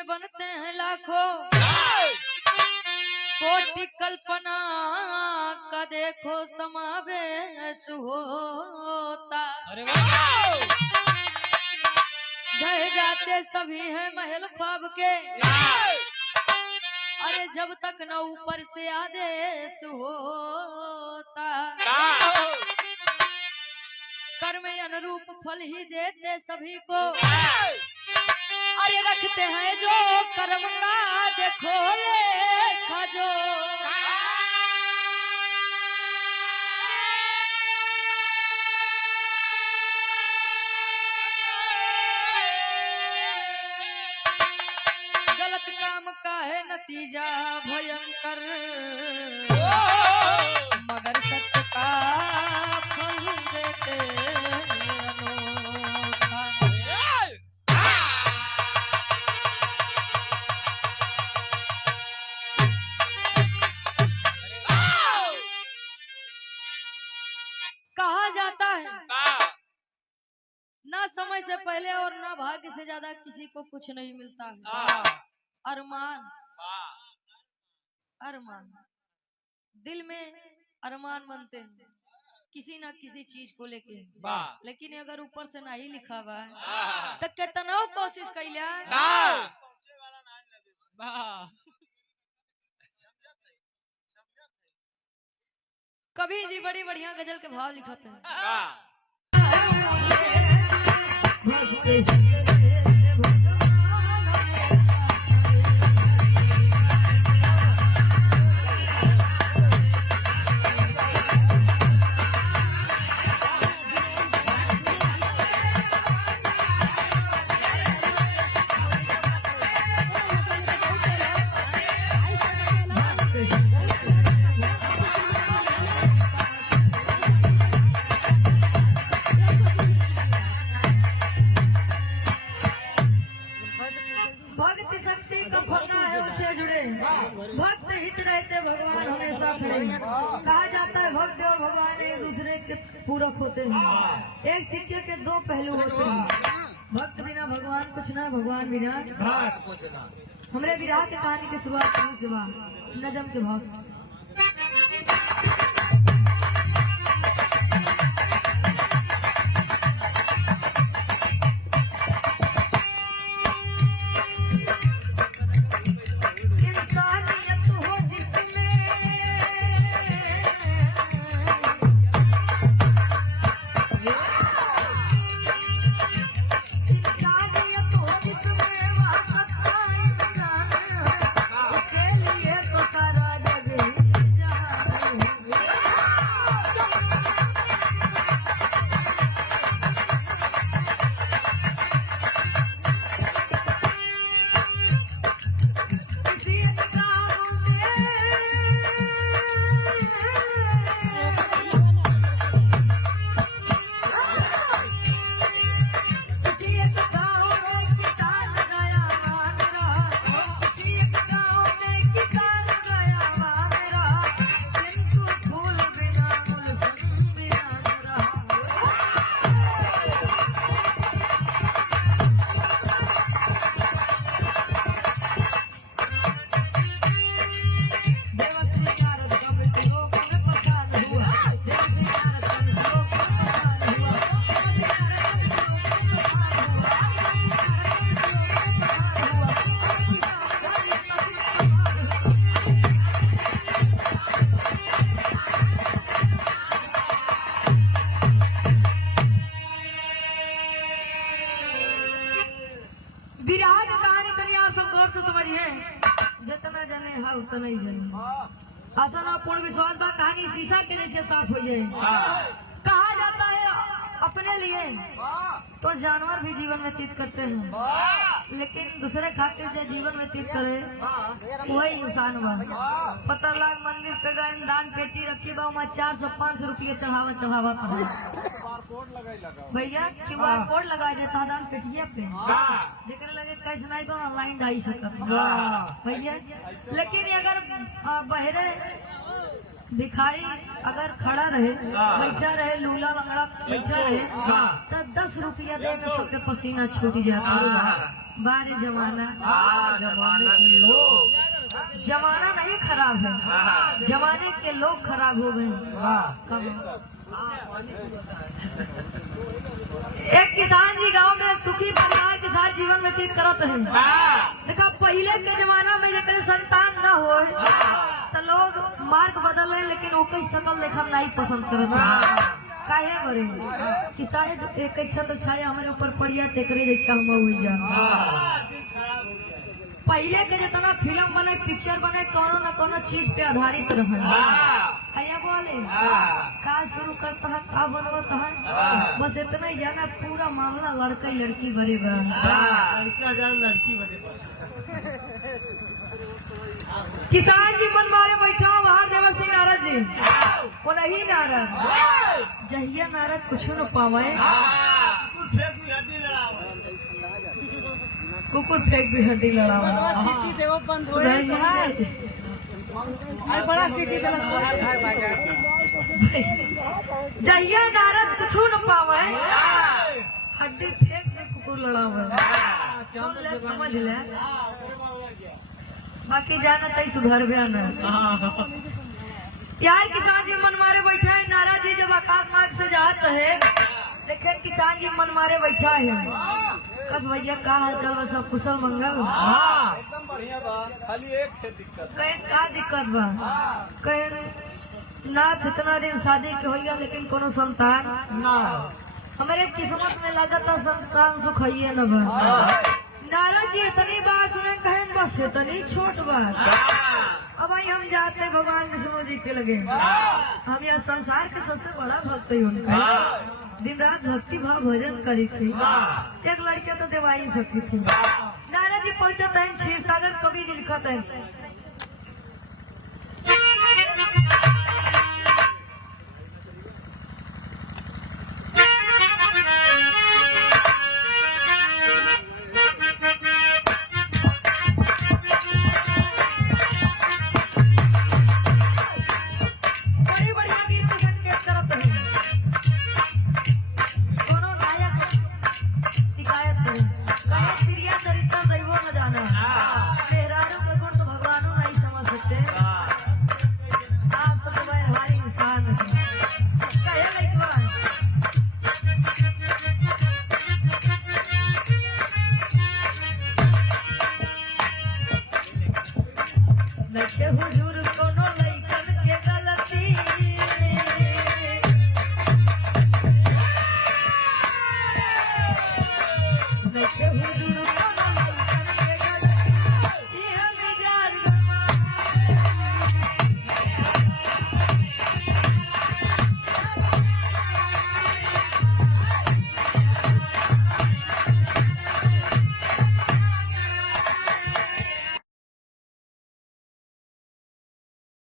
में बनते हैं लाखों, कोटि कल्पना का देखो समावेश होता। ढह जाते सभी हैं महल ख्वाब के, अरे जब तक न ऊपर से आदेश होता। कर्म अनुरूप फल ही देते सभी को, अरे रखते हैं जो कर्म का देखो लेखा जो। गलत काम का है नतीजा भयंकर, मगर सत्य का फल देते अनोखा। कहा जाता है ना समय से पहले और ना भाग्य से ज्यादा किसी को कुछ नहीं मिलता है। अरमान अरमान दिल में अरमान बनते हैं किसी ना किसी चीज को लेके, लेकिन अगर ऊपर से ना ही लिखा हुआ है तो कितना कोशिश कैला। कभी जी बड़ी बढ़िया गजल के भाव लिखते हैं। भक्त हित रहते भगवान हमेशा खड़े। कहा जाता है भक्त और भगवान एक दूसरे के पूरक होते हैं, एक सिक्के के दो पहलू होते हैं। भक्त बिना भगवान कुछ ना, भगवान बिना हमरे विराह की कहानी की शुरुआत के बाद नजम के भाव। जितना जाने हा उतना ही जाने। आसान और पूर्ण विश्वास बा कहानी शीशा के जैसे साफ हो जाए। कहा जाता है अपने लिए तो जानवर भी जीवन व्यतीत करते हैं, लेकिन दूसरे खातिर जो जीवन व्यतीत करे वही इंसान बा। पता लाग मंदिर पे गए दान पेटी रखी बा, 400-500 रुपये चढ़ावा भैया QR कोड लगा देता दान पेटिया पे, जेकर लगे कैश नहीं तो ऑनलाइन डाई सकता भैया। लेकिन अगर बहरे भिखारी अगर खड़ा रहे, बैठा रहे, लूला लंगड़ा बैठा रहे, तो 10 रुपया दे में सबके पसीना छूट जाता है। बारे जमाना, जमाना के लोग, जमाना नहीं खराब है, जमाने के लोग खराब हो गए। एक किसान जी गांव में सुखी परिवार के साथ जीवन व्यतीत करत है। देखा पहले के जमाना में जब संतान न हो तो लोग मार्ग बदल रहे, लेकिन ओकर शकल देखा नहीं पसंद करत। काहे बरे कि शायद एक छत छाया हमारे ऊपर पड़िया तेकरे जैसा हम हुई जा। पहले के जितना फिल्म बने, पिक्चर बने, कोनो न कोनो चीज पे आधारित रहे। बोले का शुरू करता है, का बनवता है, बस इतना ही जाना पूरा मामला लड़का लड़की बड़े लड़की बड़े। किसान जी मन मारे बैठा वहां देवर सिंह नारद जी वो नहीं नारद जहिया नारद कुछ न पावे कुकुर फेंक भी हड्डी लड़ावा बड़ा सीटी जहिया नारद कुछ न पावे हड्डी फेंक दे कुकुर लड़ावा। सुन ले समझ ले, बाकी जाना तई सुधर भी आना। यार किसान जी मन मारे बैठा है, नाराज जी जब आकाश मार्ग से जात है, देखे किसान जी मन मारे बैठा है। कब भैया का हाल चाल, सब कुशल मंगल? एकदम बढ़िया बा, खाली एक से दिक्कत। कहे का दिक्कत बा? कहे ना कितना दिन शादी के होइया लेकिन कोनो संतान ना, हमारे किस्मत में लगत है संतान सुख है न बा। नारद जी इतनी बात सुने कहे बस इतनी छोट बात। अब आई हम जाते भगवान विष्णु जी के लगे, हम यह संसार के सबसे बड़ा भक्त ही उनका, दिन रात भक्ति भाव भजन करी थी। एक लड़के तो देवाई सकती थी। नारद जी पहुंचते हैं क्षीर सागर, कवि जी लिखते हैं